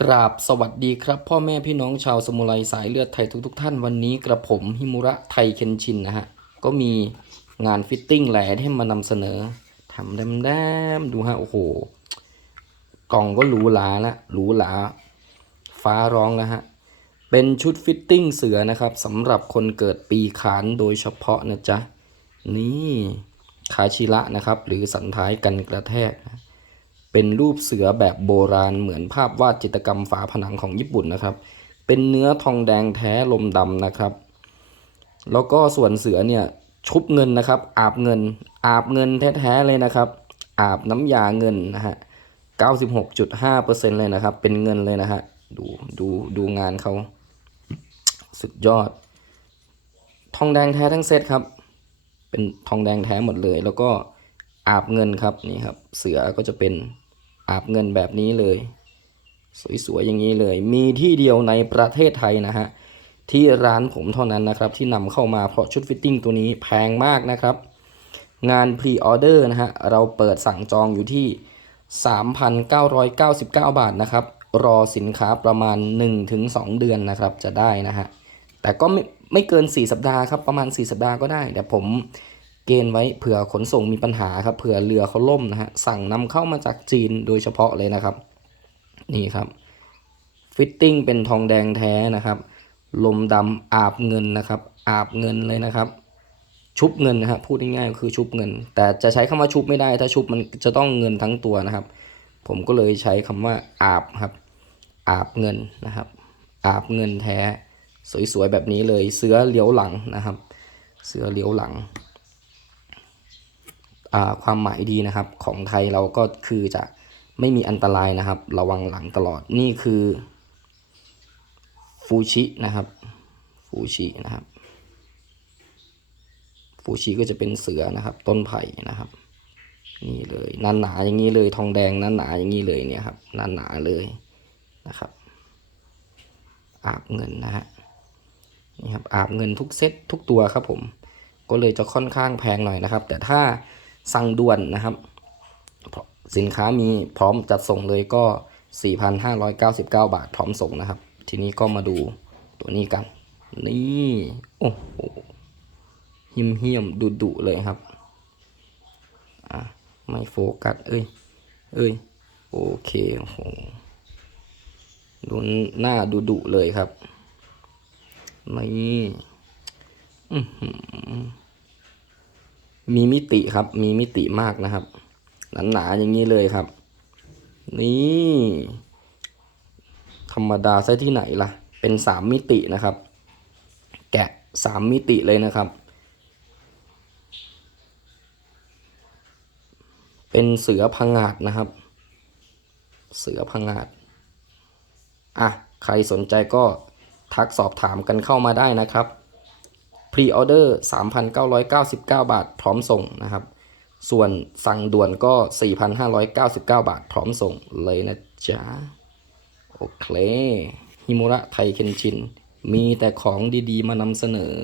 กราบสวัสดีครับ พ่อแม่พี่น้องชาวสมุไรสายเลือดไทยทุกๆ ท่านวันนี้กระผมฮิมุระไทยเคนชินนะฮะ ก็มีงานฟิตติ้งแหลให้มานำเสนอทำแดมๆดูฮะ โอ้โห กล่องก็หรูหราละหรูหราฟ้าร้องแล้วฮะ เป็นชุดฟิตติ้งเสือนะครับสำหรับคนเกิดปีขานโดยเฉพาะนะจ๊ะ นี่คาชิระนะครับ หรือสันท้ายกันกระแทกนะ เป็นรูปเสือแบบโบราณเหมือนภาพวาดจิตรกรรมฝาผนังของญี่ปุ่นนะครับ เป็นเนื้อทองแดงแท้ลมดำนะครับ แล้วก็ส่วนเสือเนี่ยชุบเงินนะครับ อาบเงิน อาบเงินแท้ๆเลยนะครับ อาบน้ำยาเงินนะฮะ96.5%เลยนะครับ เป็นเงินเลยนะฮะ ดูดูดูงานเขาสุดยอด ทองแดงแท้ทั้งเซตครับ เป็นทองแดงแท้หมดเลย แล้วก็อาบเงินครับนี่ครับ เสือก็จะเป็น อาบเงินแบบนี้เลย สวยๆอย่างนี้เลย มีที่เดียวในประเทศไทยนะฮะที่ร้านผมเท่านั้นนะครับ ที่นำเข้ามาเพราะชุดฟิตติ้งตัวนี้แพงมากนะครับ งานพรีออเดอร์นะฮะเราเปิดสั่งจองอยู่ที่ 3,999 บาทนะครับ รอสินค้าประมาณ 1-2 เดือนนะครับจะได้นะฮะแต่ก็ไม่ไม่เกิน 4 สัปดาห์ครับ ประมาณ 4 สัปดาห์ก็ได้แต่ผม เกณฑ์ไว้เผื่อขนส่งมีปัญหาครับเผื่อเรือเขาล่มนะฮะสั่งนำเข้ามาจากจีนโดยเฉพาะเลยนะครับ นี่ครับฟิตติ้งเป็นทองแดงแท้นะครับ ลมดำอาบเงินนะครับ อาบเงินเลยนะครับ ชุบเงินนะครับพูดง่ายๆก็คือชุบเงิน แต่จะใช้คำว่าชุบไม่ได้ ถ้าชุบมันจะต้องเงินทั้งตัวนะครับ ผมก็เลยใช้คำว่าอาบครับ อาบเงินนะครับ อาบเงินแท้ สวยๆแบบนี้เลยเสือเลี้ยวหลังนะครับ เสือเลี้ยวหลัง ความหมายดีนะครับ ของไทยเราก็คือจะไม่มีอันตรายนะครับ ระวังหลังตลอดนี่คือฟูชินะครับฟูชินะครับฟูชิก็จะเป็นเสือนะครับ ต้นไผ่นะครับ นี่เลยหนาหนาอย่างนี้เลยทองแดงหนาหนาอย่างนี้เลยเนี่ยครับหนาหนาเลยนะครับ อาบเงินนะฮะนี่ครับอาบเงินทุกเซตทุกตัวครับผม ก็เลยจะค่อนข้างแพงหน่อยนะครับ แต่ถ้า สั่งด่วนนะครับ สินค้ามีพร้อมจัดส่งเลยก็ 4,599 บาทพร้อมส่งนะครับ ทีนี้ก็มาดูตัวนี้กัน นี่โอ้โหหิมเหียมดุดุเลยครับอะไม่โฟกัสเอ้ยเอ้ยโอเคโอ้โหดูหน้าดุดุเลยครับนี่อื้อหือ มีมิติครับ มีมิติมากนะครับ หนาๆอย่างนี้เลยครับ นี่ ธรรมดาซะที่ไหนล่ะ เป็นสามมิตินะครับ แกะสามมิติเลยนะครับ เป็นเสือพังงาดนะครับ เสือพังงาดอะ ใครสนใจก็ทักสอบถามกันเข้ามาได้นะครับ พรีออเดอร์ 3,999 บาท พร้อมส่งนะครับ ส่วนสั่งด่วนก็ 4,599 บาท พร้อมส่งเลยนะจ๊ะ โอเคฮิมุระไทเคนชิน มีแต่ของดีๆมานำเสนอ